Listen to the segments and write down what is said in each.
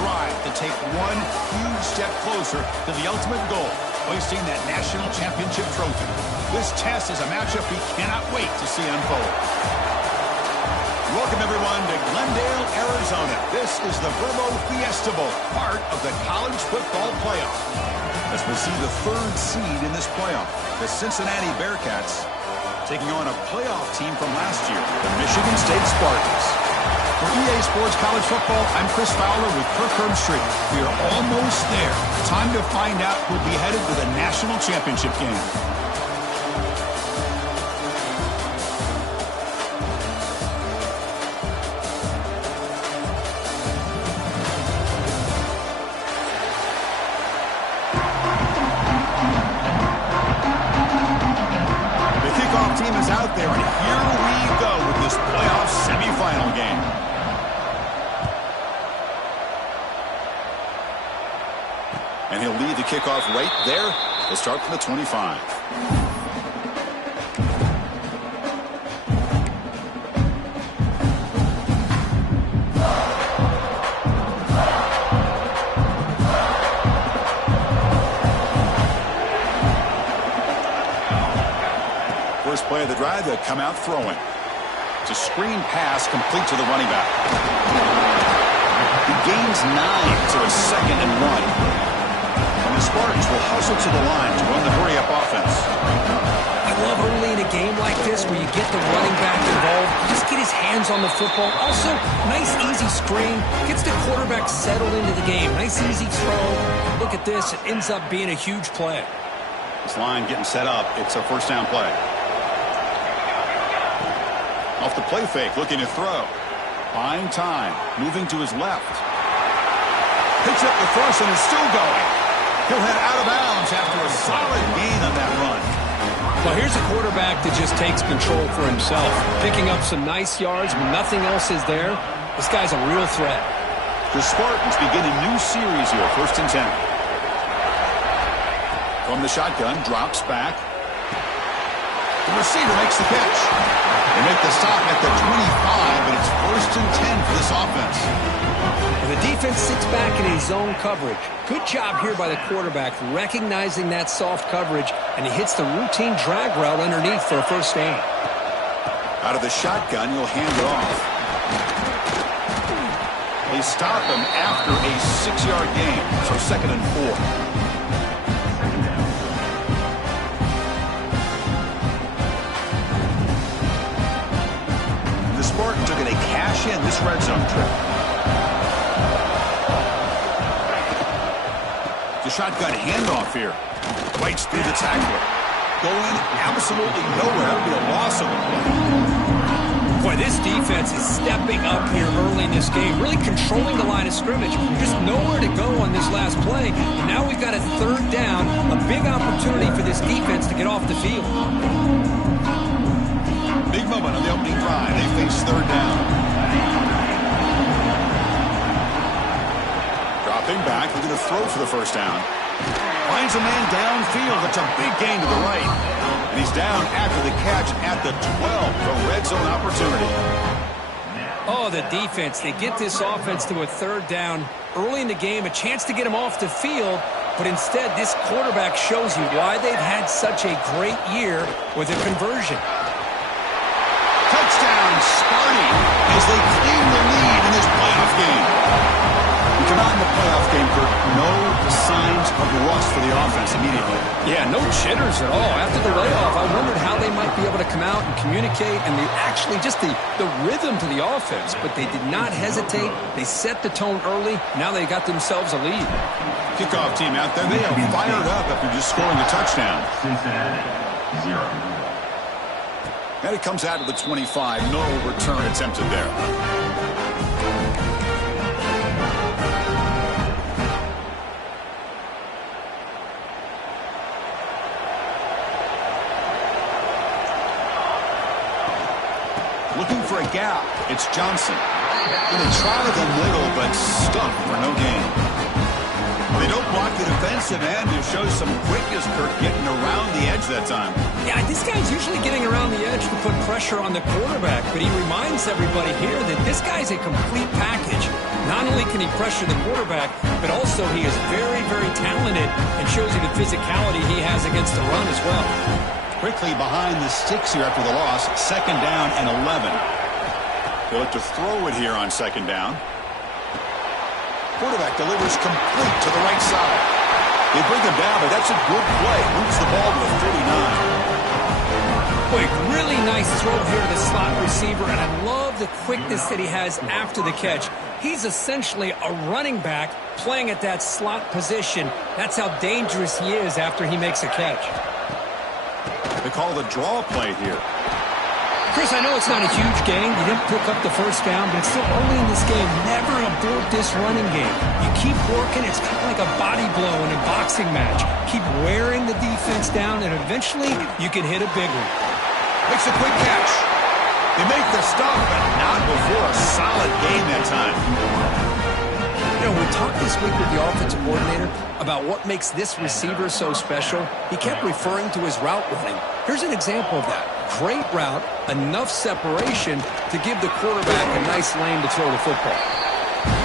drive to take one huge step closer to the ultimate goal, hoisting that national championship trophy. This test is a matchup we cannot wait to see unfold. Welcome, everyone, to Glendale, Arizona. This is the Verbo Fiesta Bowl, part of the college football playoff. As we see the third seed in this playoff, the Cincinnati Bearcats taking on a playoff team from last year, the Michigan State Spartans. For EA Sports College Football, I'm Chris Fowler with Kirk Herbstreit. We are almost there. Time to find out who'll be headed to the national championship game. Team is out there, and here we go with this playoff semifinal game. And he'll lead the kickoff right there. They'll start from the 25. First play of the drive, they'll come out throwing. It's a screen pass complete to the running back. He gains 9 to a 2nd and 1. And the Spartans will hustle to the line to run the hurry-up offense. I love early in a game like this where you get the running back involved. You just get his hands on the football. Also, nice easy screen. Gets the quarterback settled into the game. Nice easy throw. Look at this. It ends up being a huge play. This line getting set up. It's a first down play. Off the play fake, looking to throw. Buying time, moving to his left. Picks up the thrust and is still going. He'll head out of bounds after a solid gain on that run. Well, here's a quarterback that just takes control for himself. Picking up some nice yards when nothing else is there. This guy's a real threat. The Spartans begin a new series here, 1st and 10. From the shotgun, drops back. The receiver makes the catch. They make the stop at the 25, but it's 1st and 10 for this offense. And the defense sits back in his zone coverage. Good job here by the quarterback recognizing that soft coverage, and he hits the routine drag route underneath for a first down. Out of the shotgun, he'll hand it off. They stop him after a 6-yard gain, so 2nd and 4. Spartans are going to cash in this red zone trip. The shotgun handoff here. Bites through the tackler. Going absolutely nowhere. That would be a loss of a play. Boy, this defense is stepping up here early in this game, really controlling the line of scrimmage. Just nowhere to go on this last play. Now we've got a 3rd down, a big opportunity for this defense to get off the field. Big moment on the opening drive. They face 3rd down. Dropping back, looking to throw for the first down. Finds a man downfield. That's a big gain to the right. And he's down after the catch at the 12. A red zone opportunity. Oh, the defense. They get this offense to a 3rd down early in the game. A chance to get him off the field. But instead, this quarterback shows you why they've had such a great year with a conversion. Touchdown, Sparty, as they claim the lead in this playoff game. We come out in the playoff game for no signs of rust for the offense immediately. Yeah, no jitters at all. After the layoff, I wondered how they might be able to come out and communicate and actually just the rhythm to the offense. But they did not hesitate. They set the tone early. Now they got themselves a lead. Kickoff team out there. They are fired up after just scoring a touchdown. Cincinnati, 0. And it comes out to the 25. No return attempted there. Looking for a gap. It's Johnson. And they try to the middle, but stuck for no gain. They don't block the defense. defensive end who shows some quickness, Kirk, getting around the edge that time. Yeah, this guy's usually getting around the edge to put pressure on the quarterback, but he reminds everybody here that this guy's a complete package. Not only can he pressure the quarterback, but also he is very, very talented and shows you the physicality he has against the run as well. Quickly behind the sticks here after the loss. 2nd down and 11. They'll look to throw it here on 2nd down. Quarterback delivers complete to the right side. They bring him down, but that's a good play. Moves the ball to the 49. Boy, really nice throw here to the slot receiver, and I love the quickness that he has after the catch. He's essentially a running back playing at that slot position. That's how dangerous he is after he makes a catch. They call the draw play here. Chris, I know it's not a huge gain. You didn't pick up the first down, but it's still early in this game. Never abort this running game. You keep working. It's kind of like a body blow in a boxing match. Keep wearing the defense down, and eventually you can hit a big one. Makes a quick catch. They make the stop, but not before a solid gain that time. You know, we talked this week with the offensive coordinator about what makes this receiver so special. He kept referring to his route running. Here's an example of that. Great route, enough separation to give the quarterback a nice lane to throw the football.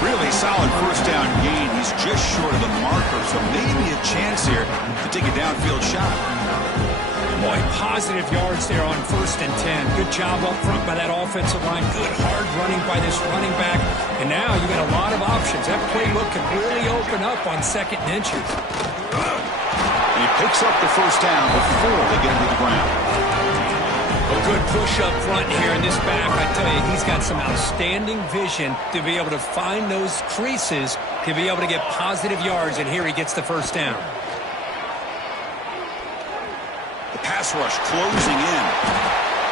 Really solid first down gain. He's just short of the marker, so maybe a chance here to take a downfield shot. Boy, positive yards there on 1st and 10. Good job up front by that offensive line. Good hard running by this running back. And now you got a lot of options. That playbook can really open up on 2nd and inches. And he picks up the first down before they get him to the ground. A good push up front here in this back. I tell you, he's got some outstanding vision to be able to find those creases, to be able to get positive yards, and here he gets the first down. The pass rush closing in.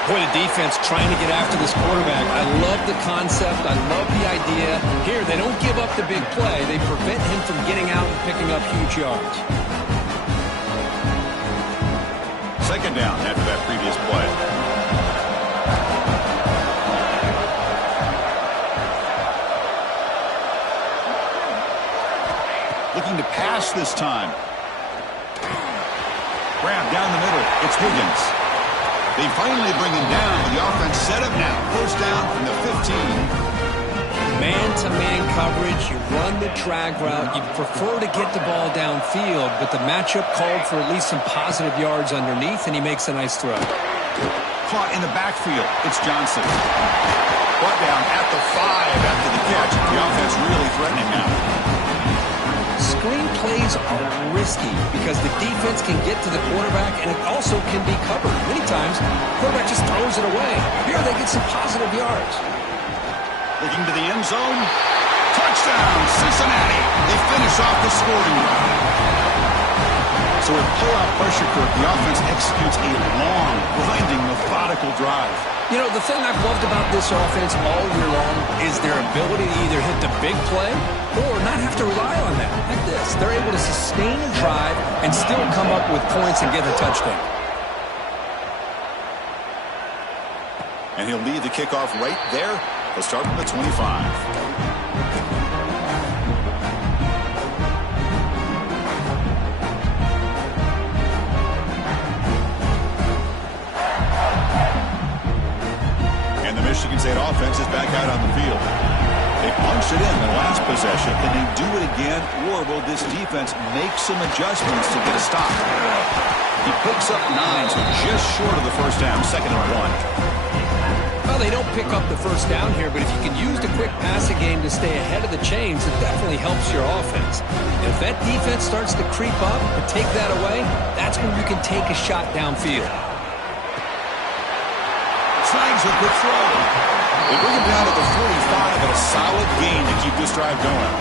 Boy, the defense trying to get after this quarterback. I love the concept. I love the idea. Here, they don't give up the big play. They prevent him from getting out and picking up huge yards. 2nd down after that previous play. Looking to pass this time. Grab down the middle. It's Higgins. They finally bring him down with the offense set up now. First down from the 15. Man-to-man coverage. You run the drag route. You prefer to get the ball downfield, but the matchup called for at least some positive yards underneath, and he makes a nice throw. Caught in the backfield. It's Johnson. Brought down at the 5 after the catch. The offense really threatening now. Screen plays are risky because the defense can get to the quarterback, and it also can be covered. Many times, the quarterback just throws it away. Here they get some positive yards. Looking to the end zone. Touchdown, Cincinnati. They finish off the scoring run. So with playoff pressure, Kirk, the offense executes a long, grinding, methodical drive. You know, the thing I've loved about this offense all year long is their ability to either hit the big play or not have to rely on that. Like this. They're able to sustain a drive and still come up with points and get a touchdown. And he'll lead the kickoff right there. They'll start from the 25. Michigan State offense is back out on the field. They punched it in the last possession. Can they do it again, or will this defense make some adjustments to get a stop? He picks up 9, so just short of the first down, 2nd and 1. Well, they don't pick up the first down here, but if you can use the quick passing game to stay ahead of the chains, it definitely helps your offense. And if that defense starts to creep up or take that away, that's when you can take a shot downfield. Snags a good throw. They bring him down to the 45 and a solid gain to keep this drive going.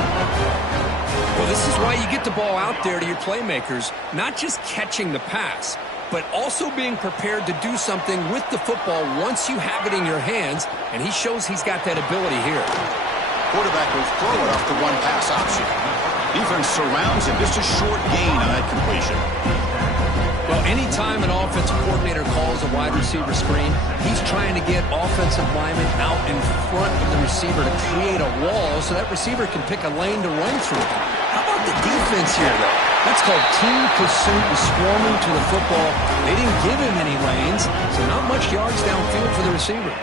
Well, this is why you get the ball out there to your playmakers, not just catching the pass, but also being prepared to do something with the football once you have it in your hands, and he shows he's got that ability here. Quarterback will throw it off the one-pass option. Defense surrounds him. Just a short gain on that completion. Well, anytime an offensive coordinator calls a wide receiver screen, he's trying to get offensive linemen out in front of the receiver to create a wall so that receiver can pick a lane to run through. How about the defense here, though? That's called team pursuit and swarming to the football. They didn't give him any lanes, so not much yards downfield for the receiver.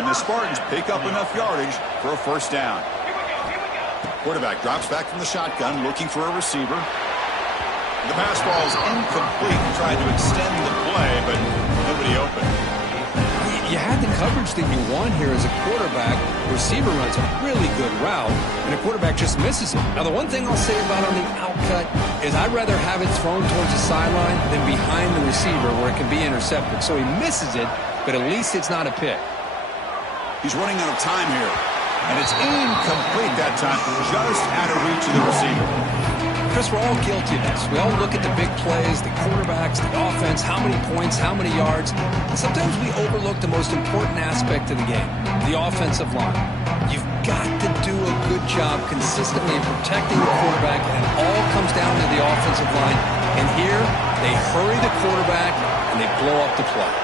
And the Spartans pick up enough yardage for a first down. Quarterback drops back from the shotgun, looking for a receiver. The pass ball is incomplete. He tried to extend the play, but nobody open. You had the coverage that you want here as a quarterback. The receiver runs a really good route, and the quarterback just misses it. Now, the one thing I'll say about on the outcut is I'd rather have it thrown towards the sideline than behind the receiver where it can be intercepted. So he misses it, but at least it's not a pick. He's running out of time here, and it's incomplete that time, just out of reach of the receiver. Chris, we're all guilty of this. We all look at the big plays, the quarterbacks, the offense, how many points, how many yards. And sometimes we overlook the most important aspect of the game, the offensive line. You've got to do a good job consistently in protecting the quarterback, and it all comes down to the offensive line. And here, they hurry the quarterback, and they blow up the play.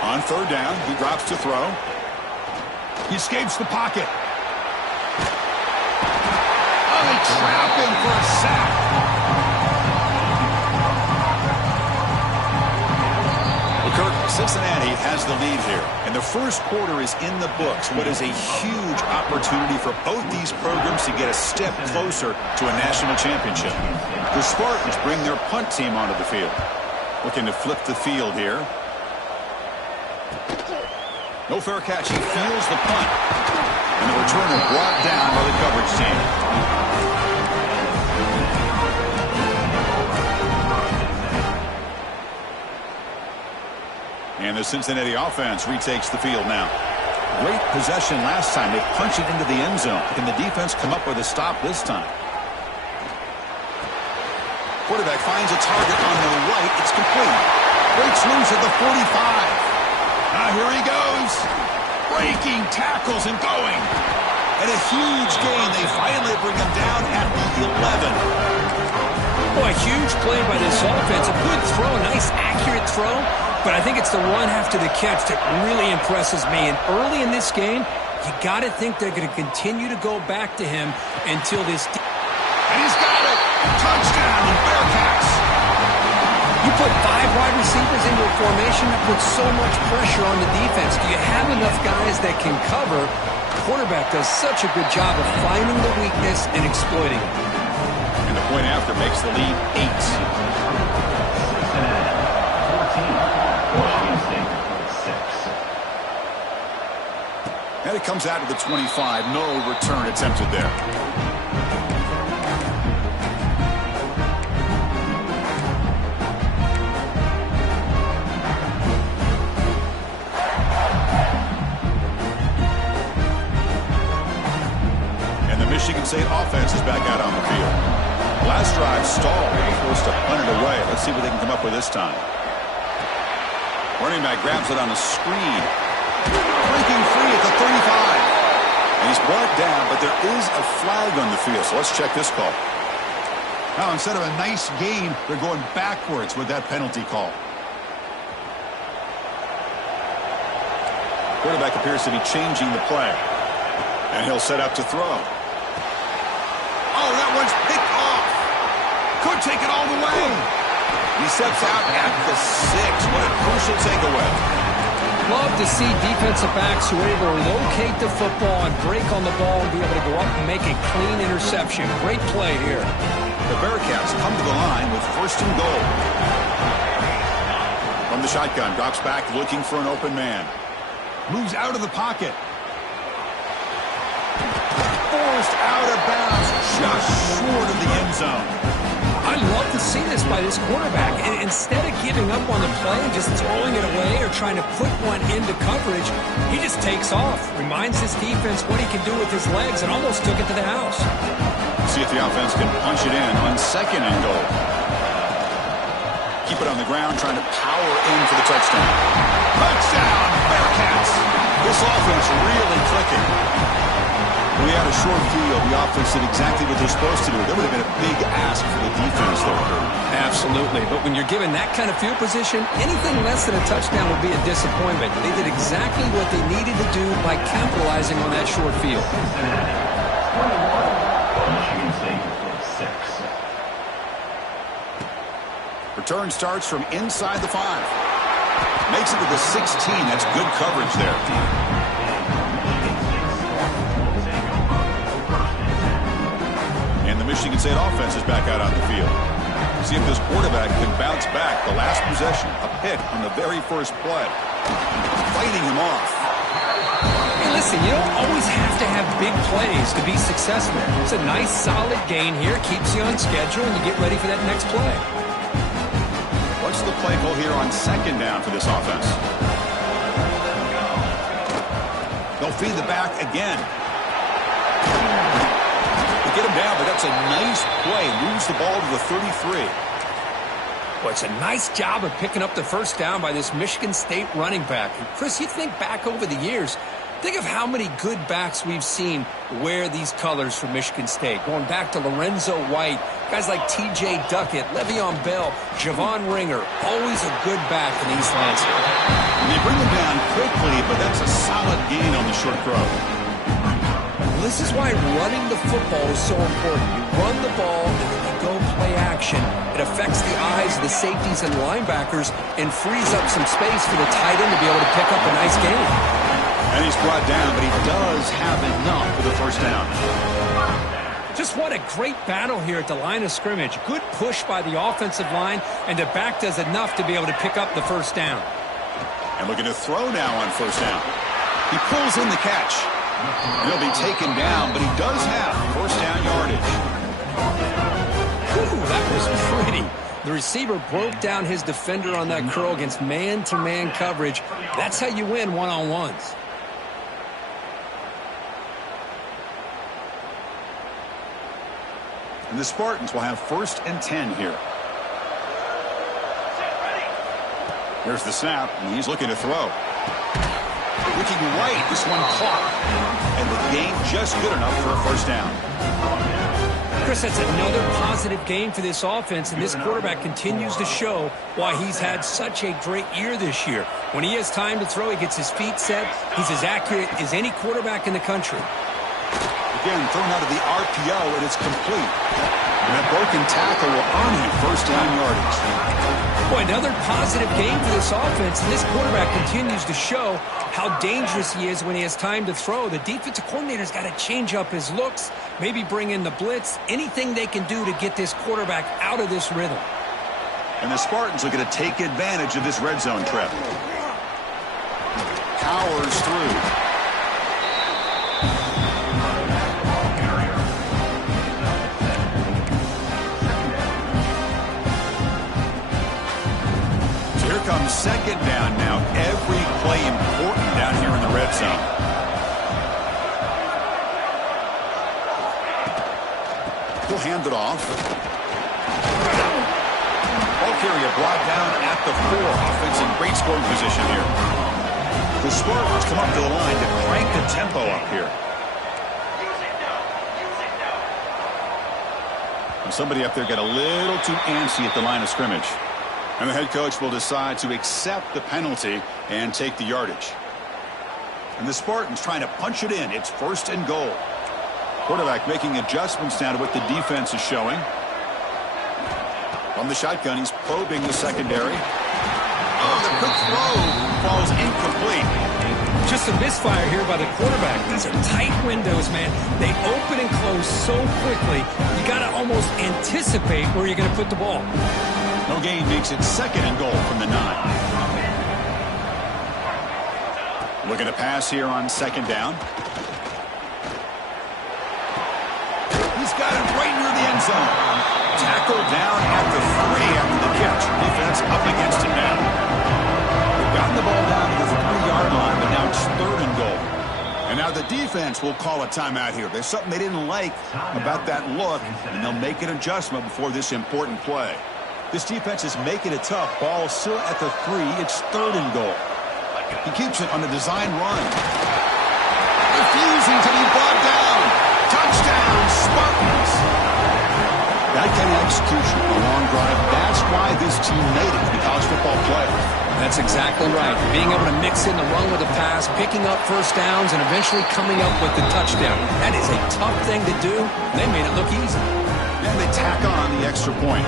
On third down, he drops to throw. He escapes the pocket. They trap him for a sack. Well, Kirk, Cincinnati has the lead here, and the first quarter is in the books. What is a huge opportunity for both these programs to get a step closer to a national championship. The Spartans bring their punt team onto the field. Looking to flip the field here. No fair catch. He fields the punt. And the returner brought down by the coverage team. And the Cincinnati offense retakes the field now. Great possession last time. They punch it into the end zone. Can the defense come up with a stop this time? Quarterback finds a target on the right. It's complete. Breaks loose at the 45. Now here he goes. Breaking tackles and going. And a huge gain. They finally bring him down at the 11. Boy, a huge play by this offense. A good throw, nice accurate throw. But I think it's the run after the catch that really impresses me. And early in this game, you got to think they're going to continue to go back to him until this. And he's got it. Touchdown, Bearcats. You put 5 wide receivers into a formation that puts so much pressure on the defense. Do you have enough guys that can cover? The quarterback does such a good job of finding the weakness and exploiting it. And the point after makes the lead 8. And it comes out to the 25. No return attempted there. And the Michigan State offense is back out on the field. Last drive stalled. Forced to punt it away. Let's see what they can come up with this time. Running back grabs it on the screen. Breaking free at the 35. And he's brought down, but there is a flag on the field. So let's check this call. Now, instead of a nice gain, they're going backwards with that penalty call. Quarterback appears to be changing the play. And he'll set up to throw. Oh, that one's picked off. Could take it all the way. He steps out at the 6. What a crucial takeaway. Love to see defensive backs who are able to locate the football and break on the ball and be able to go up and make a clean interception. Great play here. The Bearcats come to the line with first and goal. From the shotgun, drops back looking for an open man. Moves out of the pocket. Forced out of bounds, just short of the end zone. I love to see this by this quarterback. And instead of giving up on the play and just throwing it away or trying to put one into coverage, he just takes off. Reminds his defense what he can do with his legs and almost took it to the house. See if the offense can punch it in on second and goal. Keep it on the ground, trying to power in for the touchdown. Touchdown, Bearcats. This offense really clicking. When we had a short field, the offense did exactly what they're supposed to do. There would have been a big ask for the defense there. Absolutely. But when you're given that kind of field position, anything less than a touchdown would be a disappointment. They did exactly what they needed to do by capitalizing on that short field. Michigan State 6. Return starts from inside the 5. Makes it to the 16. That's good coverage there. And the Michigan State offense is back out on the field. See if this quarterback can bounce back. The last possession, a pick on the very first play. Fighting him off. Hey, listen, you don't always have to have big plays to be successful. It's a nice, solid gain here. Keeps you on schedule, and you get ready for that next play. What's the play call here on second down for this offense? They'll feed the back again. They get him down, but that's a nice play. Moves the ball to the 33. Well, it's a nice job of picking up the first down by this Michigan State running back. And Chris, you think back over the years, think of how many good backs we've seen wear these colors for Michigan State. Going back to Lorenzo White, guys like T.J. Duckett, Le'Veon Bell, Javon Ringer, always a good back in East Lansing. And they bring him down quickly, but that's a solid gain on the short throw. Well, this is why running the football is so important. You run the ball, and then you go play action. It affects the eyes of the safeties and linebackers and frees up some space for the tight end to be able to pick up a nice gain. And he's brought down, but he does have enough for the first down. Just what a great battle here at the line of scrimmage. Good push by the offensive line, and the back does enough to be able to pick up the first down. And looking to throw now on first down. He pulls in the catch. And he'll be taken down, but he does have first down yardage. Whew, that was pretty. The receiver broke down his defender on that curl against man-to-man coverage. That's how you win one-on-ones. And the Spartans will have 1st and 10 here. There's the snap, and he's looking to throw. Looking right, this one caught. And the gain just good enough for a first down. Chris, that's another positive game for this offense, and this quarterback continues to show why he's had such a great year this year. When he has time to throw, he gets his feet set. He's as accurate as any quarterback in the country. Again, thrown out of the RPO, and it's complete. And that broken tackle will earn him first down yardage. Boy, another positive game for this offense, and this quarterback continues to show how dangerous he is when he has time to throw. The defensive coordinator's got to change up his looks, maybe bring in the blitz, anything they can do to get this quarterback out of this rhythm. And the Spartans are going to take advantage of this red zone trip. Powers through. Comes second down now. Every play important down here in the red zone. He'll hand it off. Ball carrier brought down at the 4. Offense in great scoring position here. The Spartans come up to the line to crank the tempo up here. And somebody up there got a little too antsy at the line of scrimmage. And the head coach will decide to accept the penalty and take the yardage. And the Spartans trying to punch it in. It's 1st and goal. Quarterback making adjustments now to what the defense is showing. From the shotgun, he's probing the secondary. Oh, the quick throw falls incomplete. Just a misfire here by the quarterback. These are tight windows, man. They open and close so quickly, you got to almost anticipate where you're going to put the ball. No gain makes it 2nd and goal from the 9. Looking to pass here on 2nd down. He's got it right near the end zone. Tackled down at the 3 after the catch. Defense up against him now. They've gotten the ball down to the 3-yard line, but now it's 3rd and goal. And now the defense will call a timeout here. There's something they didn't like about that look, and they'll make an adjustment before this important play. This defense is making it tough. Ball still at the 3. It's 3rd and goal. He keeps it on the design run. Refusing to be brought down. Touchdown, Spartans. That kind of execution, a long drive. That's why this team made it to the college football playoff. That's exactly right. Being able to mix in the run with the pass, picking up first downs, and eventually coming up with the touchdown. That is a tough thing to do. They made it look easy. And they tack on the extra point.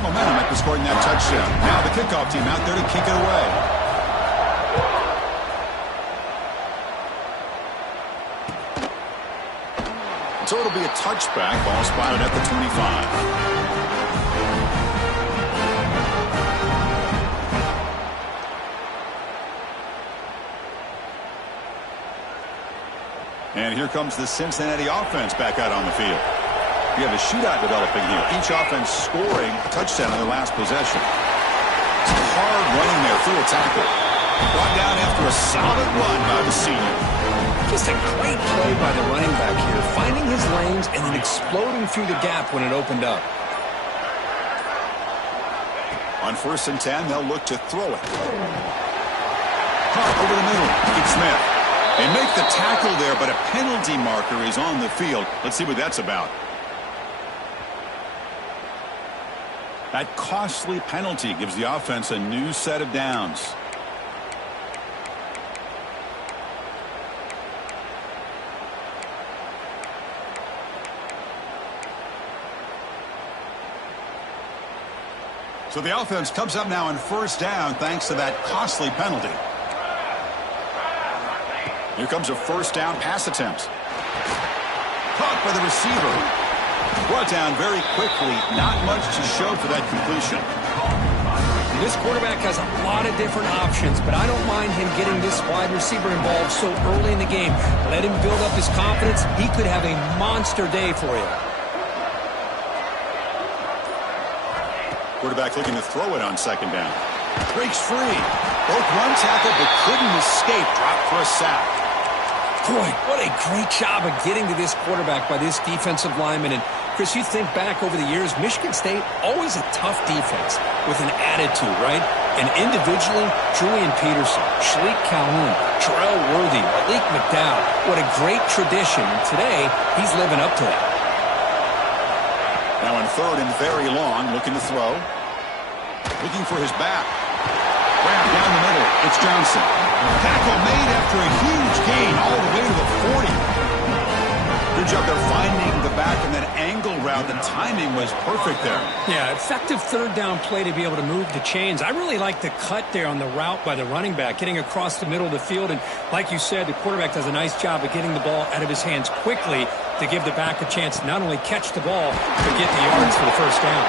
that momentum after scoring that touchdown. Now the kickoff team out there to kick it away. So it'll be a touchback. Ball spotted at the 25. And here comes the Cincinnati offense back out on the field. We have a shootout developing here. Each offense scoring a touchdown on their last possession. Some hard running there through a tackle. Brought down after a solid run by the senior. Just a great play by the running back here, finding his lanes and then exploding through the gap when it opened up. On 1st and 10, they'll look to throw it. Caught over the middle. It's Smith. They make the tackle there, but a penalty marker is on the field. Let's see what that's about. That costly penalty gives the offense a new set of downs. So the offense comes up now on 1st down thanks to that costly penalty. Here comes a 1st down pass attempt. Caught by the receiver. Brought down very quickly. Not much to show for that completion. This quarterback has a lot of different options, but I don't mind him getting this wide receiver involved so early in the game. Let him build up his confidence. He could have a monster day for you. Quarterback looking to throw it on 2nd down. Breaks free. Both run tackle but couldn't escape. Dropped for a sack. Boy, what a great job of getting to this quarterback by this defensive lineman. And, Chris, you think back over the years, Michigan State, always a tough defense with an attitude, right? And individually, Julian Peterson, Shalik Calhoun, Terrell Worthy, Malik McDowell, what a great tradition. And today, he's living up to that. Now on 3rd and very long, looking to throw. Looking for his back. Grab down the middle. It's Johnson. Tackle made after a huge gain all the way to the 40. Good job there finding the back and that angle route. The timing was perfect there. Yeah, effective 3rd down play to be able to move the chains. I really like the cut there on the route by the running back, getting across the middle of the field. And like you said, the quarterback does a nice job of getting the ball out of his hands quickly to give the back a chance to not only catch the ball, but get the yards for the 1st down.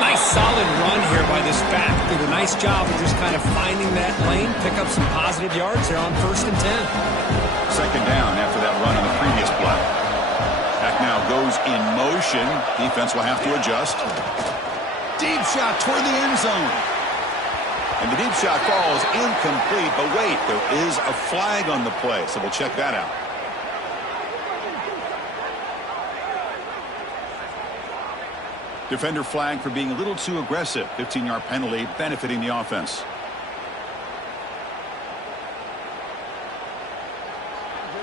Nice solid run here by this back. Did a nice job of just kind of finding that lane, pick up some positive yards there on 1st and 10. 2nd down after that run on the previous play. Back now goes in motion. Defense will have to adjust. Deep shot toward the end zone. And the deep shot falls incomplete. But wait, there is a flag on the play, so we'll check that out. Defender flag for being a little too aggressive. 15-yard penalty benefiting the offense.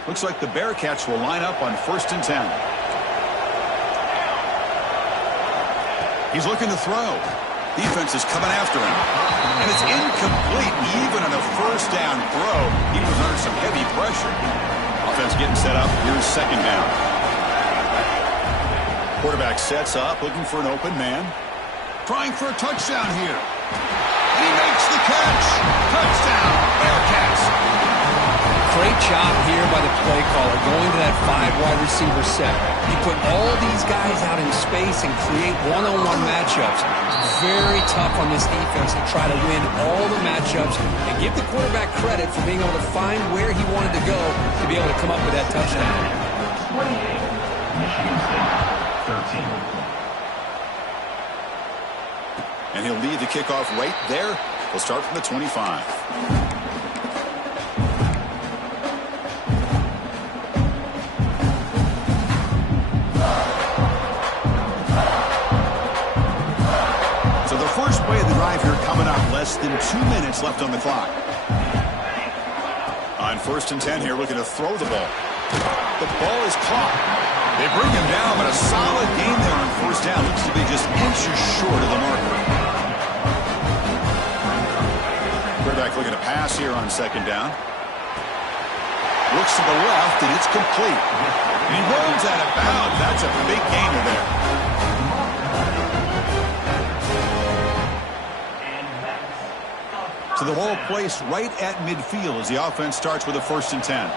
Looks like the Bearcats will line up on 1st and 10. He's looking to throw. Defense is coming after him. And it's incomplete. Even on a 1st down throw, he was under some heavy pressure. Offense getting set up. Here's 2nd down. Quarterback sets up, looking for an open man. Trying for a touchdown here. And he makes the catch. Touchdown, Bearcats. Great job here by the play caller, going to that 5 wide receiver set. You put all these guys out in space and create one-on-one matchups. It's very tough on this defense to try to win all the matchups and give the quarterback credit for being able to find where he wanted to go to be able to come up with that touchdown. 28, Michigan State. 13. And he'll lead the kickoff right there. He'll start from the 25. So the first play of the drive here coming up. Less than 2 minutes left on the clock. On 1st and 10 here, looking to throw the ball. The ball is caught. They bring him down, but a solid gain there on 1st down. Looks to be just inches short of the marker. Quarterback looking to pass here on 2nd down. Looks to the left, and it's complete. And he runs out of bounds. That's a big gainer there. So the ball placed right at midfield as the offense starts with a 1st and 10.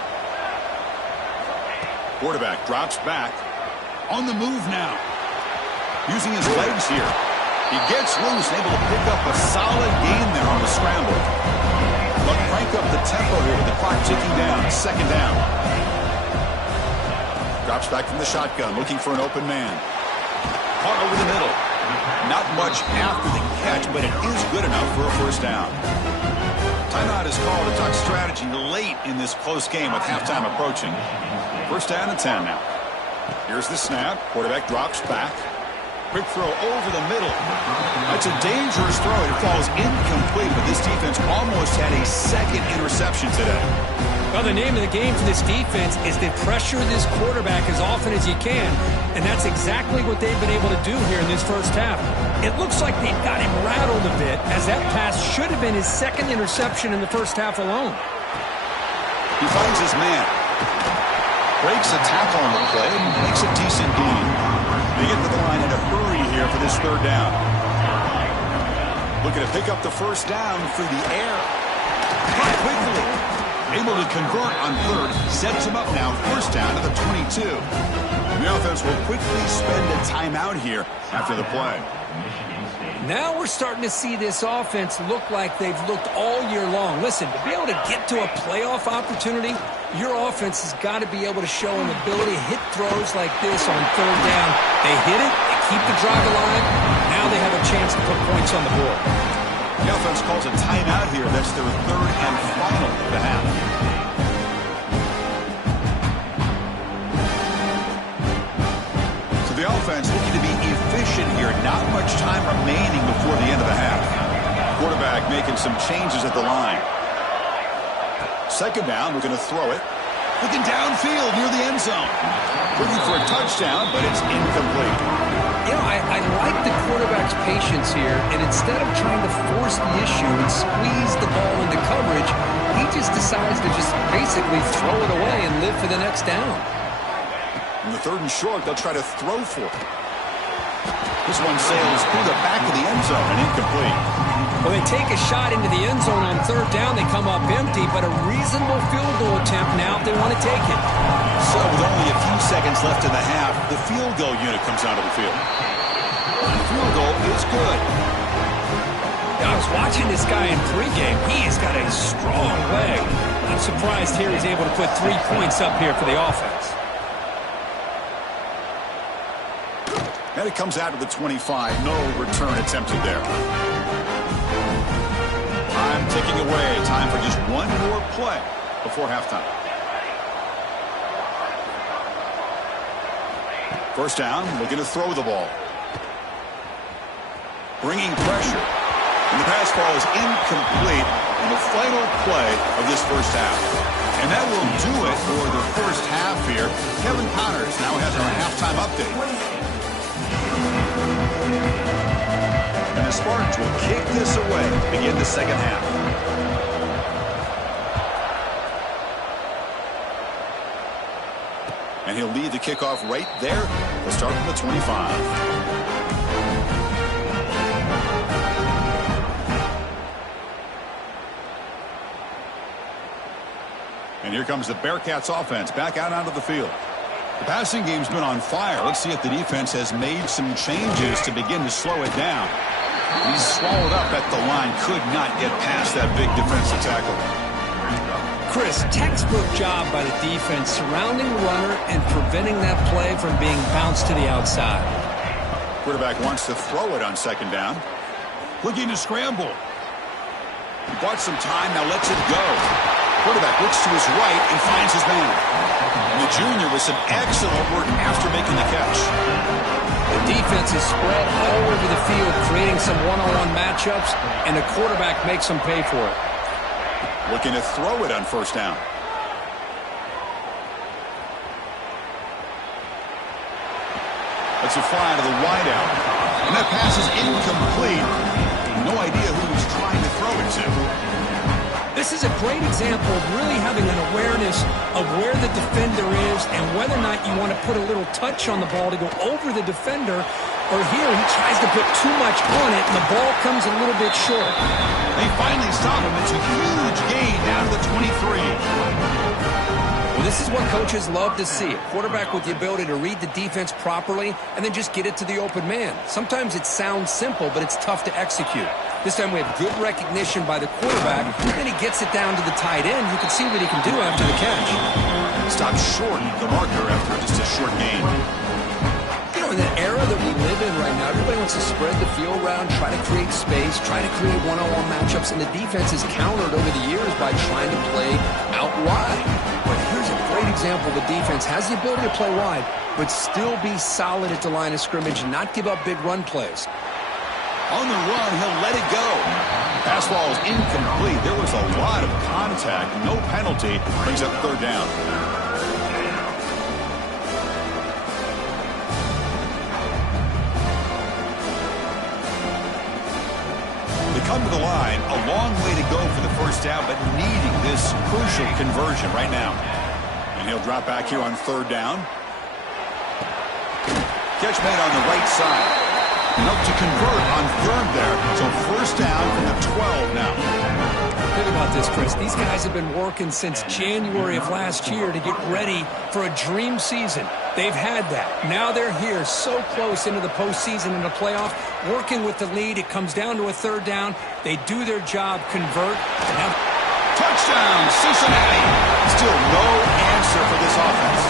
Quarterback drops back. On the move now. Using his legs here. He gets loose, able to pick up a solid gain there on the scramble. But crank up the tempo here with the clock ticking down. 2nd down. Drops back from the shotgun, looking for an open man. Caught over the middle. Not much after the catch, but it is good enough for a 1st down. Timeout is called to talk strategy late in this close game with halftime approaching. 1st down and 10 now. Here's the snap. Quarterback drops back. Quick throw over the middle. That's a dangerous throw. It falls incomplete, but this defense almost had a 2nd interception today. Well, the name of the game for this defense is to pressure this quarterback as often as you can, and that's exactly what they've been able to do here in this 1st half. It looks like they've got him rattled a bit, as that pass should have been his 2nd interception in the 1st half alone. He finds his man. Breaks a tackle on the play and makes a decent gain. They get to the line in a hurry here for this 3rd down. Looking to pick up the 1st down through the air. Caught quickly. Able to convert on 3rd. Sets him up now. 1st down to the 22. The offense will quickly spend a timeout here after the play. Now we're starting to see this offense look like they've looked all year long. Listen, to be able to get to a playoff opportunity, your offense has got to be able to show an ability to hit throws like this on 3rd down. They hit it, they keep the drive alive. Now they have a chance to put points on the board. The offense calls a timeout here. That's their 3rd and final of the half. The offense looking to be efficient here. Not much time remaining before the end of the half. Quarterback making some changes at the line. 2nd down, we're going to throw it. Looking downfield near the end zone. Looking for a touchdown, but it's incomplete. You know, I like the quarterback's patience here, and instead of trying to force the issue and squeeze the ball into coverage, he just decides to just basically throw it away and live for the next down. In the 3rd and short, they'll try to throw for it. This one sails through the back of the end zone and incomplete. Well, they take a shot into the end zone on 3rd down. They come up empty, but a reasonable field goal attempt now if they want to take it. So with only a few seconds left in the half, the field goal unit comes out of the field. The field goal is good. I was watching this guy in pregame. He has got a strong leg. I'm surprised here he's able to put 3 points up here for the offense. And it comes out to the 25. No return attempted there. Time ticking away. Time for just one more play before halftime. 1st down, looking to throw the ball. Bringing pressure. And the pass ball is incomplete on the final play of this 1st half. And that will do it for the 1st half here. Kevin Connors now has our halftime update. And the Spartans will kick this away to begin the 2nd half. And he'll lead the kickoff right there. We'll start from the 25. And here comes the Bearcats offense back out onto the field. The passing game's been on fire. Let's see if the defense has made some changes to begin to slow it down. He's swallowed up at the line. Could not get past that big defensive tackle. Chris, textbook job by the defense surrounding the runner and preventing that play from being bounced to the outside. Quarterback wants to throw it on 2nd down. Looking to scramble. He bought some time, now lets it go. Quarterback looks to his right and finds his man. And the junior with some excellent work after making the catch. The defense is spread all over the field, creating some one-on-one matchups, and the quarterback makes them pay for it. Looking to throw it on 1st down. That's a fly to the wideout. And that pass is incomplete. No idea who he's trying to throw it to. This is a great example of really having an awareness of where the defender is and whether or not you want to put a little touch on the ball to go over the defender, or here he tries to put too much on it and the ball comes a little bit short. They finally stop him. It's a huge gain down to the 23. Well, this is what coaches love to see. A quarterback with the ability to read the defense properly and then just get it to the open man. Sometimes it sounds simple, but it's tough to execute. This time we have good recognition by the quarterback, and he gets it down to the tight end. You can see what he can do after the catch. Stop short of the marker after just a short gain. You know, in the era that we live in right now, everybody wants to spread the field around, try to create space, try to create one-on-one matchups, and the defense is countered over the years by trying to play out wide. But here's a great example. The defense has the ability to play wide, but still be solid at the line of scrimmage and not give up big run plays. On the run, he'll let it go. Pass ball is incomplete. There was a lot of contact. No penalty. Brings up third down. They come to the line. A long way to go for the first down, but needing this crucial conversion right now. And he'll drop back here on third down. Catch made on the right side. Enough to convert on third there. So first down from the 12 now. Think about this, Chris. These guys have been working since January of last year to get ready for a dream season. They've had that. Now they're here so close into the postseason and the playoff, working with the lead. It comes down to a third down. They do their job, convert. Touchdown, Cincinnati. Still no answer for this offense.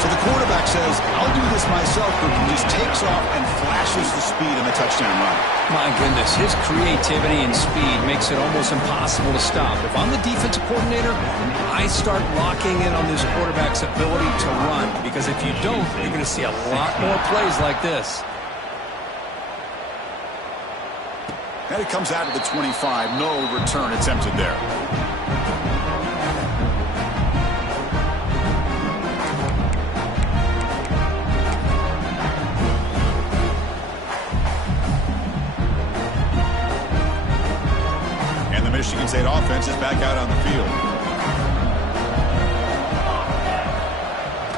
So the quarterback says, I'll do this myself, but he just takes off and flashes the speed in the touchdown run. My goodness, his creativity and speed makes it almost impossible to stop. If I'm the defensive coordinator, I start locking in on this quarterback's ability to run, because if you don't, you're going to see a lot more plays like this. And it comes out of the 25. No return attempted there. Michigan State offense is back out on the field.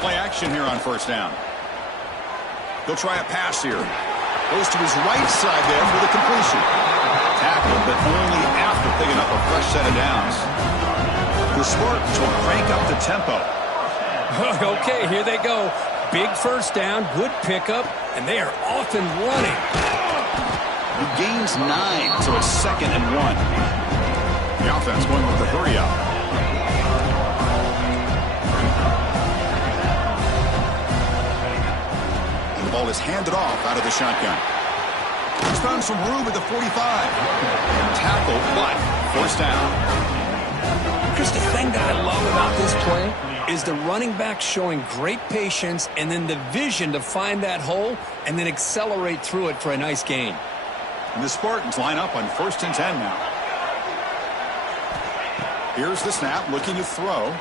Play action here on first down. They'll try a pass here. Goes to his right side there for the completion. Tackled, but only after picking up a fresh set of downs. The Spartans will crank up the tempo. Okay, here they go. Big first down, good pickup, and they are off and running. He gains 9, so it's 2nd and 1. The offense going with the hurry up. The ball is handed off out of the shotgun. He's found some room at the 45. Tackle, but first down. Chris, the thing that I love about this play is the running back showing great patience and then the vision to find that hole and then accelerate through it for a nice gain. And the Spartans line up on 1st and 10 now. Here's the snap, looking to throw.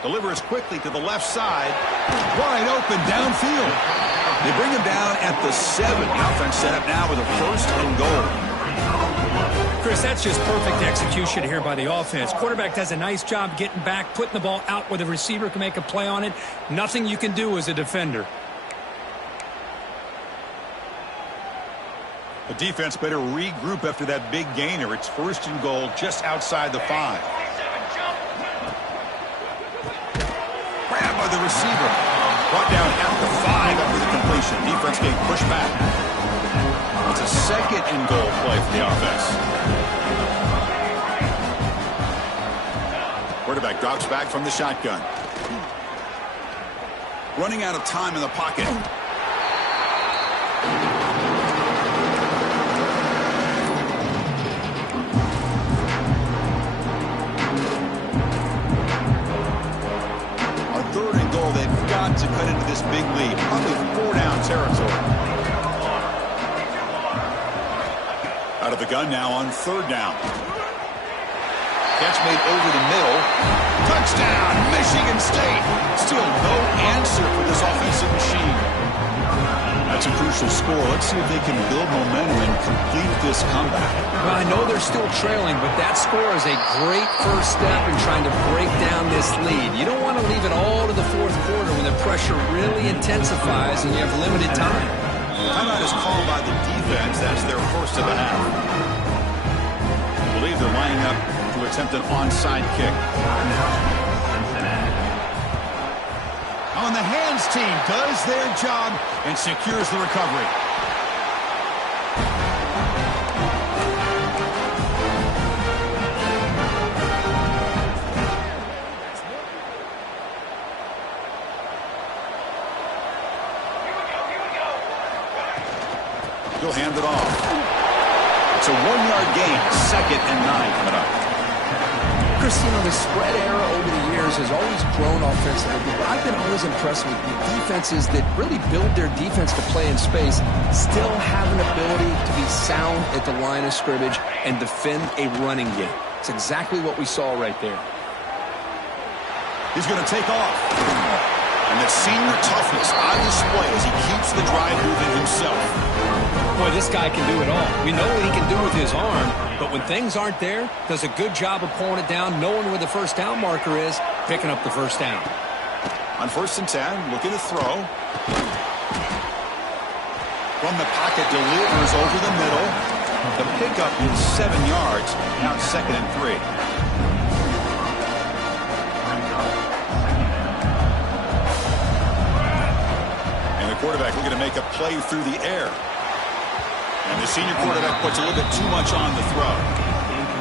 Delivers quickly to the left side. Wide open downfield. They bring him down at the 7. The offense set up now with a 1st and goal. Chris, that's just perfect execution here by the offense. Quarterback does a nice job getting back, putting the ball out where the receiver can make a play on it. Nothing you can do as a defender. The defense better regroup after that big gainer. It's 1st and goal just outside the 5. Grabbed by the receiver. Brought down at the 5 after the completion. Defense getting pushed back. It's a 2nd and goal play for the offense. Quarterback drops back from the shotgun. Running out of time in the pocket. To cut into this big lead. Probably 4-down territory. Out of the gun now on 3rd down. Catch made over the middle. Touchdown, Michigan State. Still no answer for this offensive machine. That's a crucial score. Let's see if they can build momentum and complete this comeback. Well, I know they're still trailing, but that score is a great first step in trying to break down this lead. You don't want to leave it all to the fourth quarter when the pressure really intensifies and you have limited time. Timeout is called by the defense. That's their first of the half. I believe they're lining up to attempt an onside kick. On the hands team does their job and secures the recovery. He'll hand it off. It's a 1-yard gain, 2nd and 9 coming up. Chris, you know, the spread era over the years has always grown offensively, but I've been always impressed with the defenses that really build their defense to play in space, still have an ability to be sound at the line of scrimmage and defend a running game. It's exactly what we saw right there. He's going to take off. And that senior toughness on display as he keeps the drive moving himself. Boy, this guy can do it all. We know what he can do with his arm, but when things aren't there, does a good job of pulling it down, knowing where the first down marker is, picking up the first down. On 1st and 10, looking to throw. From the pocket, delivers over the middle. The pickup is 7 yards. Now it's 2nd and 3. And the quarterback looking to make a play through the air. And the senior quarterback puts a little bit too much on the throw.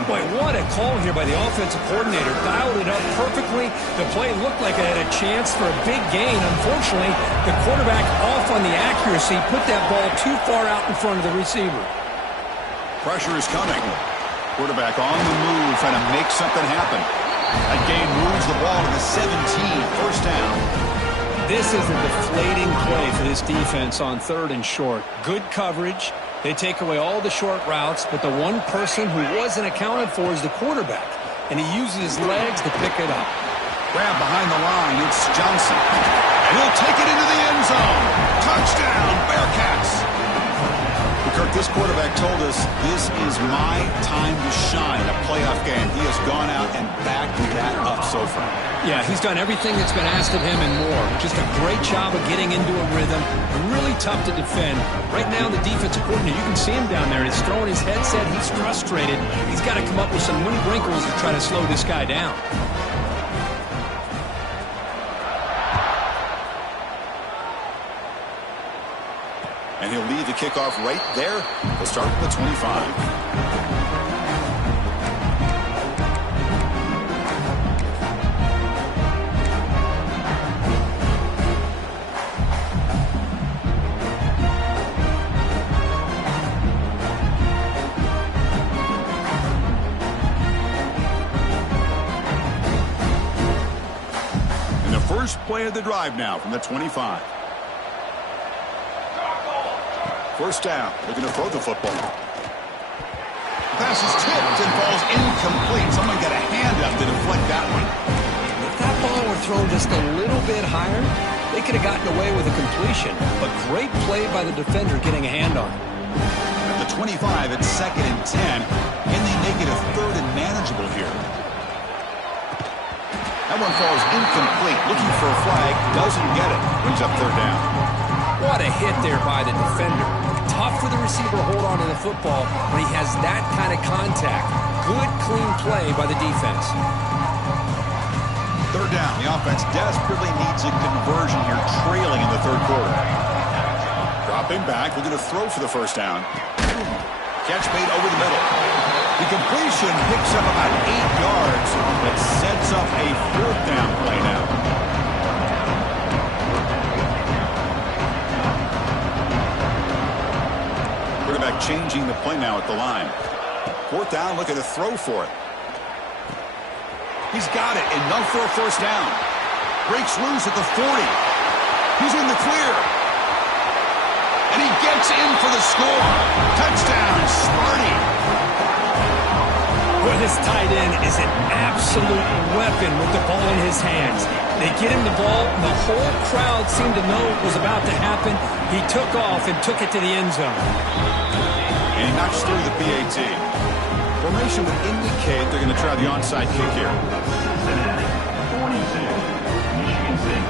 Boy, what a call here by the offensive coordinator. Dialed it up perfectly. The play looked like it had a chance for a big gain. Unfortunately, the quarterback off on the accuracy, put that ball too far out in front of the receiver. Pressure is coming. Quarterback on the move, trying to make something happen. That gain moves the ball to the 17, 1st down. This is a deflating play for this defense on 3rd and short. Good coverage. They take away all the short routes, but the one person who wasn't accounted for is the quarterback, and he uses his legs to pick it up. Grab behind the line, it's Johnson. And he'll take it into the end zone. Touchdown, Bearcats. Kirk, this quarterback told us this is my time to shine in a playoff game. He has gone out and backed that up so far. Yeah, he's done everything that's been asked of him and more. Just a great job of getting into a rhythm. Really tough to defend. Right now, the defensive coordinator, you can see him down there. He's throwing his headset. He's frustrated. He's got to come up with some new wrinkles to try to slow this guy down. And he'll lead the kickoff right there. He'll start with the 25. And the first play of the drive now from the 25. 1st down, looking to throw the football. Pass is tipped and falls incomplete. Someone got a hand up to deflect that one. If that ball were thrown just a little bit higher, they could have gotten away with a completion. But great play by the defender getting a hand on it. At the 25, it's 2nd and 10. Can they make it a 3rd and manageable here? That one falls incomplete. Looking for a flag, doesn't get it. Brings up 3rd down. What a hit there by the defender. Tough for the receiver to hold on to the football when he has that kind of contact. Good, clean play by the defense. 3rd down. The offense desperately needs a conversion here, trailing in the 3rd quarter. Dropping back, looking to throw for the 1st down. Catch made over the middle. The completion picks up about 8 yards, but sets up a 4th down play now. Quarterback changing the play now at the line. 4th down, looking to throw for it. He's got it, enough for a 1st down. Breaks loose at the 40. He's in the clear. And he gets in for the score. Touchdown, Sparty. Well, this tight end is an absolute weapon with the ball in his hands. They get him the ball, and the whole crowd seemed to know it was about to happen. He took off and took it to the end zone. And he knocks through the PAT. Formation would indicate they're going to try the onside kick here. Cincinnati, 42. Michigan State,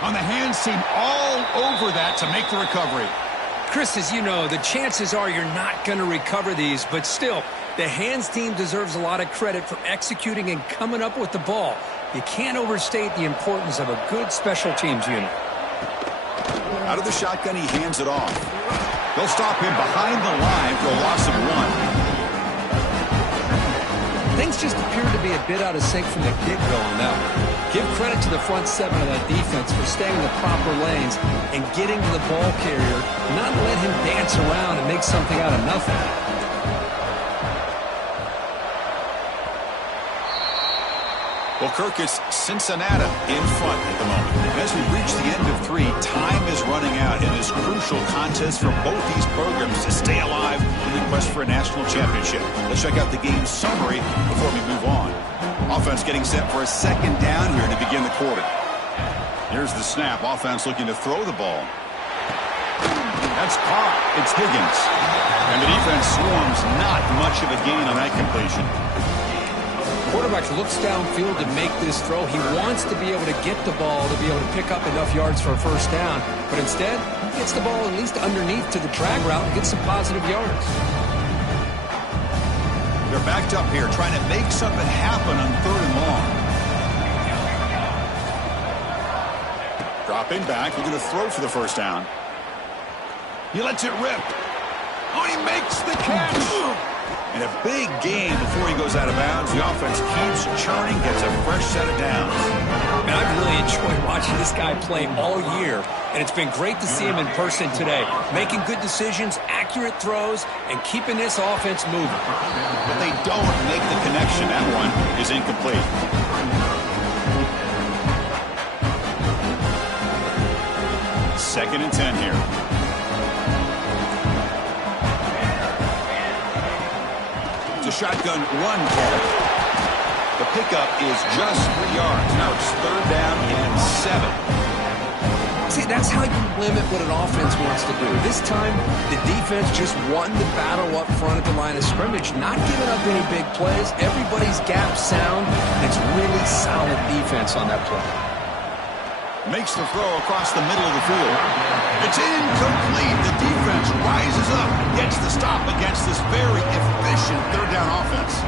30. On the hands team all over that to make the recovery. Chris, as you know, the chances are you're not going to recover these, but still, the hands team deserves a lot of credit for executing and coming up with the ball. You can't overstate the importance of a good special teams unit. Out of the shotgun, he hands it off. They'll stop him behind the line for a loss of 1. Things just appear to be a bit out of sync from the get-go on that one. Give credit to the front seven of that defense for staying in the proper lanes and getting to the ball carrier, not let him dance around and make something out of nothing. Well, Kirk, it's Cincinnati in front at the moment. And as we reach the end of 3, time is running out in this crucial contest for both these programs to stay alive in the quest for a national championship. Let's check out the game summary before we move on. Offense getting set for a second down here to begin the quarter. Here's the snap. Offense looking to throw the ball. That's caught. It's Higgins. And the defense swarms, not much of a gain on that completion. Quarterback looks downfield to make this throw. He wants to be able to get the ball to be able to pick up enough yards for a first down. But instead, he gets the ball at least underneath to the drag route and gets some positive yards. They're backed up here trying to make something happen on 3rd and long. Dropping back, looking to throw for the first down. He lets it rip. Oh, he makes the catch. And a big game before he goes out of bounds. The offense keeps churning, gets a fresh set of downs. And I've really enjoyed watching this guy play all year, and it's been great to see him in person today, making good decisions, accurate throws, and keeping this offense moving. But they don't make the connection. That one is incomplete. Second and 10 here. Shotgun run call. The pickup is just 3 yards. Now it's 3rd down and 7. See, that's how you limit what an offense wants to do. This time, the defense just won the battle up front at the line of scrimmage, not giving up any big plays. Everybody's gap sound. It's really solid defense on that play. Makes the throw across the middle of the field. It's incomplete. The defense rises up, gets the stop against this very efficient 3rd down offense.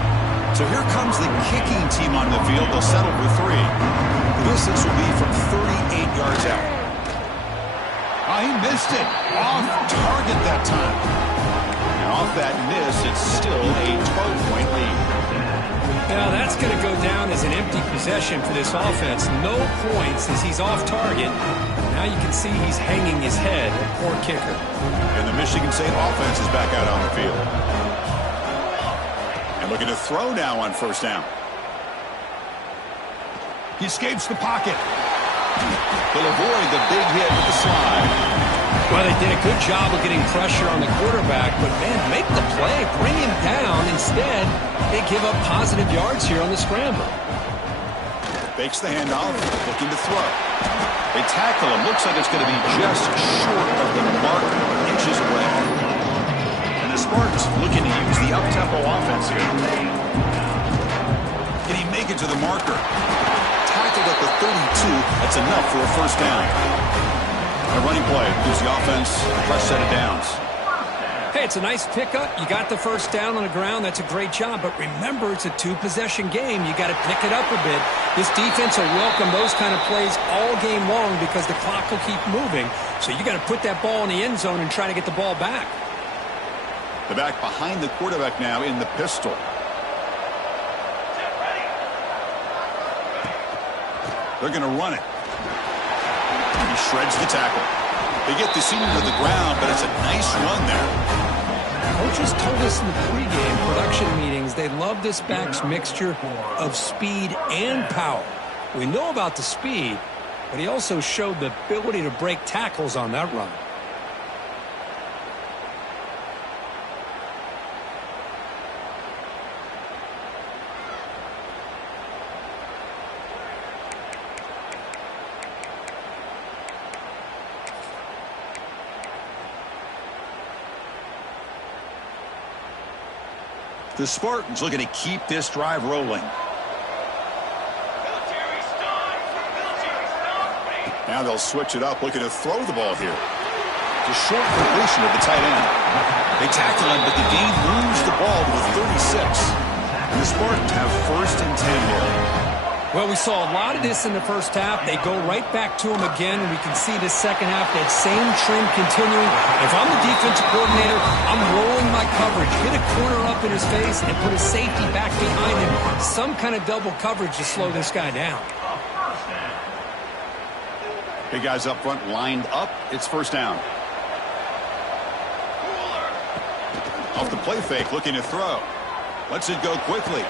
So here comes the kicking team on the field. They'll settle for 3. The distance will be from 38 yards out. Oh, he missed it. Off target that time. And off that miss, it's still a 12-point lead. Now that's going to go down as an empty possession for this offense. No points as he's off target. Now you can see he's hanging his head. Poor kicker. And the Michigan State offense is back out on the field. And looking to throw now on 1st down. He escapes the pocket. He'll avoid the big hit with the slide. Well, they did a good job of getting pressure on the quarterback, but, man, make the play, bring him down. Instead, they give up positive yards here on the scramble. Fakes the handoff, looking to throw. They tackle him. Looks like it's going to be just short of the mark, inches away. And the Spartans looking to use the up-tempo offense here. Can he make it to the marker? Tackled at the 32. That's enough for a first down. A running play gives the offense a fresh set of downs. Hey, it's a nice pickup. You got the first down on the ground. That's a great job. But remember, it's a 2-possession game. You got to pick it up a bit. This defense will welcome those kind of plays all game long because the clock will keep moving. So you got to put that ball in the end zone and try to get the ball back. The back behind the quarterback now in the pistol. They're going to run it. He shreds the tackle. They get the senior to the ground, but it's a nice run there. Coaches told us in the pregame production meetings they love this back's mixture of speed and power. We know about the speed, but he also showed the ability to break tackles on that run. The Spartans looking to keep this drive rolling. Now they'll switch it up, looking to throw the ball here. It's a short completion of the tight end. They tackle him, but the gain moves the ball to the 36. And the Spartans have 1st and 10 here. Well, we saw a lot of this in the first half. They go right back to him again, and we can see the second half, that same trend continuing. If I'm the defensive coordinator, I'm rolling my coverage, hit a corner up in his face, and put a safety back behind him. Some kind of double coverage to slow this guy down. Big guys up front lined up. It's 1st down. Off the play fake, looking to throw. Lets it go quickly.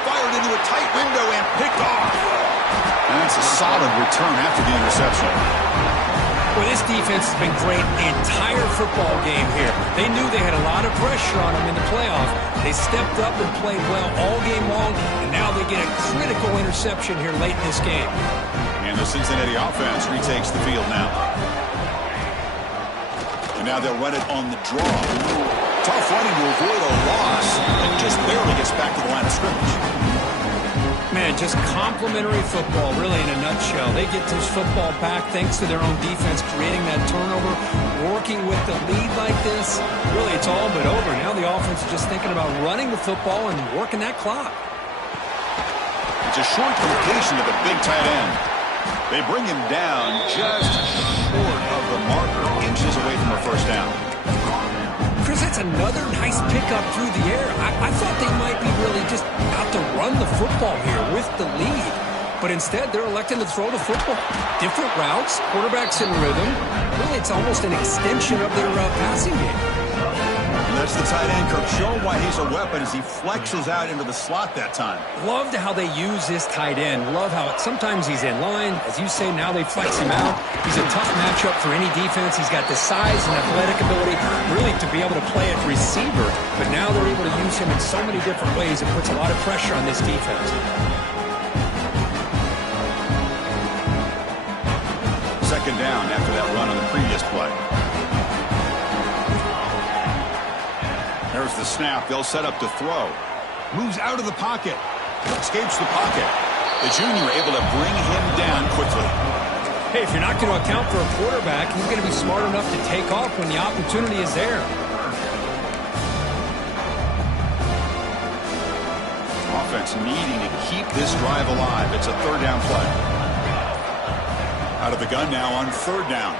Fired into a tight window and picked off. And that's a solid return after the interception. Well, this defense has been great the entire football game here. They knew they had a lot of pressure on them in the playoff. They stepped up and played well all game long, and now they get a critical interception here late in this game. And the Cincinnati offense retakes the field now. And now they'll run it on the draw. Tough running to avoid a loss, and just barely gets back to the line of scrimmage. Man, just complimentary football, really, in a nutshell. They get this football back thanks to their own defense, creating that turnover, working with the lead like this. Really, it's all but over. Now the offense is just thinking about running the football and working that clock. It's a short completion of the big tight end. They bring him down just short of the marker, inches away from a 1st down. Chris, that's another nice pickup through the air. I thought they might be really just out to run the football here with the lead. But instead, they're electing to throw the football. Different routes, quarterbacks in rhythm. Really, it's almost an extension of their passing game. And that's the tight end, Kirk, showing why he's a weapon as he flexes out into the slot that time. Loved how they use this tight end. Love how sometimes he's in line. As you say, now they flex him out. He's a tough matchup for any defense. He's got the size and athletic ability really to be able to play at receiver. But now they're able to use him in so many different ways. It puts a lot of pressure on this defense. Second down after that run on the previous play. There's the snap. They'll set up to throw. Moves out of the pocket. Escapes the pocket. The junior able to bring him down quickly. Hey, if you're not going to account for a quarterback, you're going to be smart enough to take off when the opportunity is there. Offense needing to keep this drive alive. It's a 3rd down play. Out of the gun now on 3rd down.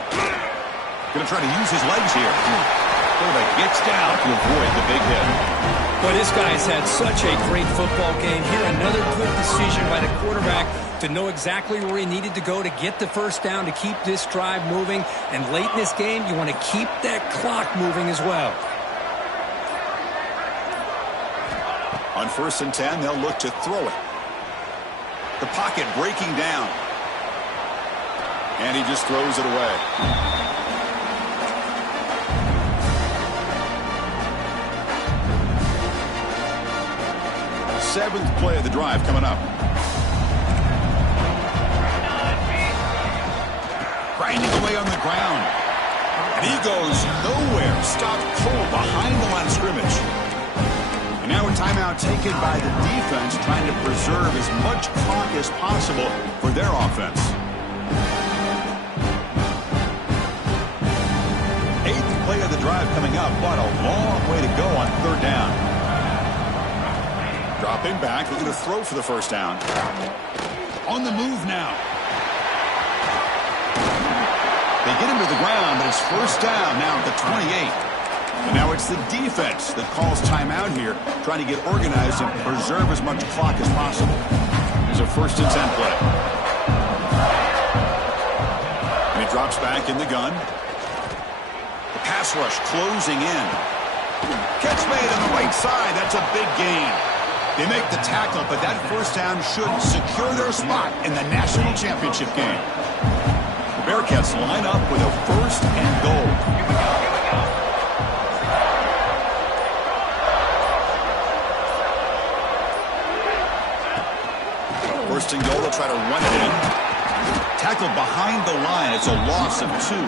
Going to try to use his legs here. Quarterback gets down to avoid the big hit. Boy, this guy's had such a great football game here. Another good decision by the quarterback to know exactly where he needed to go to get the 1st down to keep this drive moving. And late in this game, you want to keep that clock moving as well. On 1st and 10, they'll look to throw it. The pocket breaking down. And he just throws it away. Seventh play of the drive coming up. Grinding away on the ground. And he goes nowhere. Stopped cold behind the line of scrimmage. And now a timeout taken by the defense, trying to preserve as much clock as possible for their offense. 8th play of the drive coming up, but a long way to go on 3rd down. Dropping back, looking to throw for the 1st down. On the move now. They get him to the ground, but it's 1st down now at the 28. And now it's the defense that calls timeout here, trying to get organized and preserve as much clock as possible. There's a 1st and 10 play. And he drops back in the gun. The pass rush closing in. Catch made on the right side. That's a big gain. They make the tackle, but that 1st down should secure their spot in the national championship game. The Bearcats line up with a 1st and goal. 1st and goal, they'll try to run it in. Tackled behind the line. It's a loss of 2.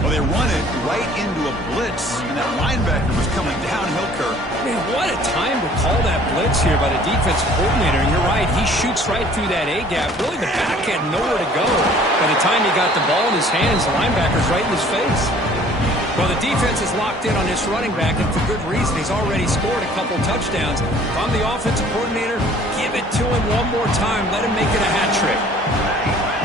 Well, they run it right into a blitz, and that linebacker was coming downhill, Kirk. Man, what a time to call that blitz here by the defensive coordinator. And you're right, he shoots right through that A-gap. Really, the back had nowhere to go. By the time he got the ball in his hands, the linebacker's right in his face. Well, the defense is locked in on this running back, and for good reason. He's already scored a couple touchdowns. If I'm the offensive coordinator, give it to him one more time. Let him make it a hat trick.